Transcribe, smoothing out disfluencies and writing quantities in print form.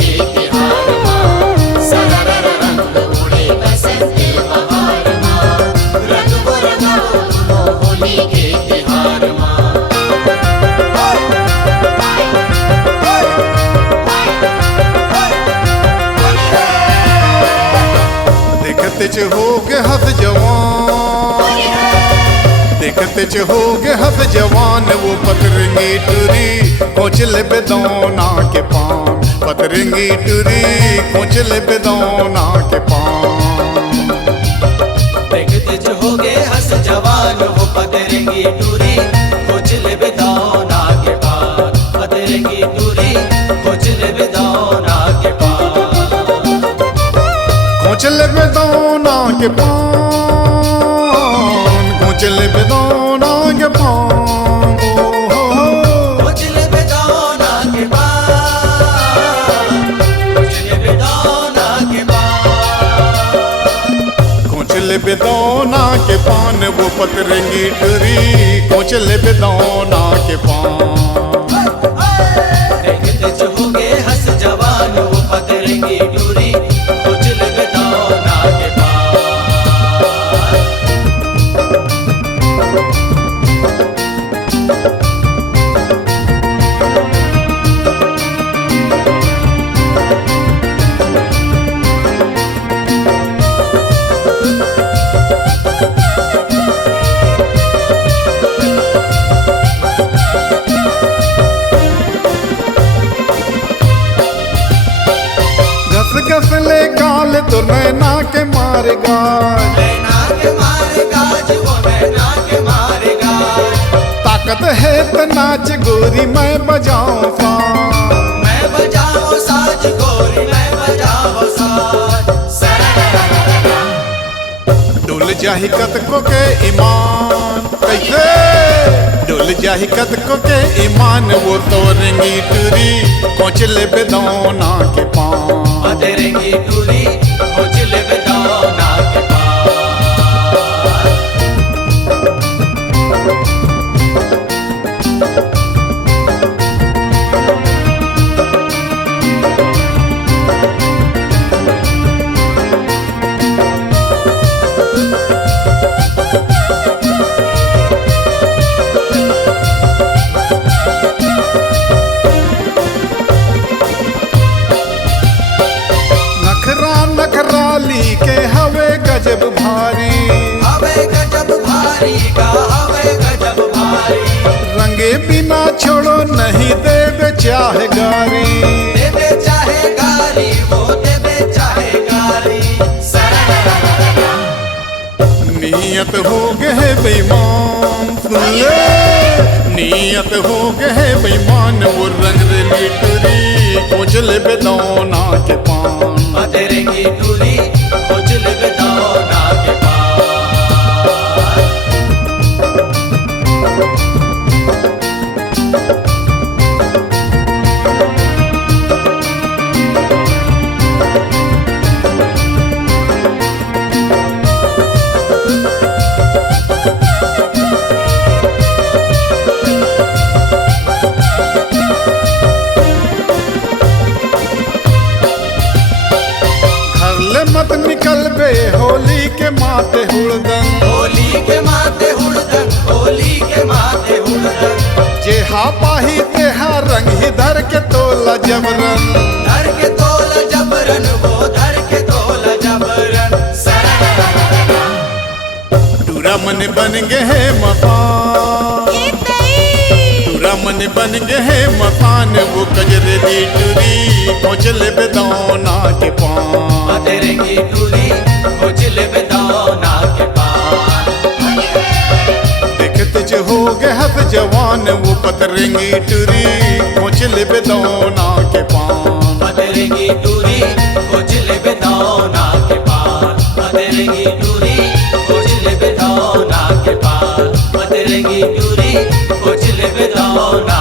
के त्योहार माँ, सरर रंग उड़े बसंत बहार माँ, रंग को रंगाओ तुम होली के त्योहार माँ। देखते च हो गए हद जवान, देखते च हो गए हद जवान, वो पतरंगी टुरी कोचले बेदौना के पान, पतरंगी टुरी कोचले बेदौना के पान। देखते च हो गए हस जवान, वो पतरंगी टुरी कोचले बेदौना के पान, पतरंगी टुरी कोचले बेदौना के पान, कोचले बेदौना के पान, कोचले बेदौना के पान, कोचले बेदौना के पान, कोचले बेदौना के पान, कोचले बेदौना के पान, वो पतरंगी टुरी कोचले बेदौना के पान। देखते च हो गए हस जवान, वो पतरंगी टुरी कोचले बेदौना के पान। घस ले गाल तो नैना के मारे गाल, नैना के मारे गाज, वो नैना के मारे गाज, ताकत है तो नाच गोरी मैं बजाऊं साज, मैं बजाओ साज गोरी, मैं बजाओ साज, सररररररर। डुल जाहि कतको के ईमान, कैसे डुल जाहि कतको के ईमान, वो तोरंगी टुरी कोचले बेदौना के पान, पतरंगी टुरी कोचले बेदौना के पान। नखरा नखराली के हवे गजब भारी, हवे गजब भारी का हवे गजब भारी, रंगे बिना छोड़ो नहीं देवे चाहे गारी, देवे चाहे गारी, वो देवे चाहे गारी, सररररररर। नियत हो गए बेईमान, सुन ले नियत हो गए बेईमान, वो रंग रेली टुरी कोचले बेदौना के पान, पतरंगी टुरी कोचले बेदौना के पान। मत निकल बे होली के माथे हुड़दंग, होली के माथे हुड़दंग, होली के माथे हुड़दंग, जेहा पाही तेहा रंग ही धर के तोला जबरन, धर के तोला जबरन, वो धर के तोला जबरन, सरररररर। टूरा मन बन गए है मकान, टूरा मन बन गए है मकान, वो कजरेली टुरी कोचले बेदौना के पान, पतरंगी टुरी कोचले बेदौना के पान। देखते च हो गए हद जवान, वो पतरंगी टुरी कोचले बेदौना के पान, पतरंगी टुरी कोचले बेदौना के पान, पतरंगी टुरी कोचले बेदौना के पान, पतरंगी टुरी कोचले बेदौना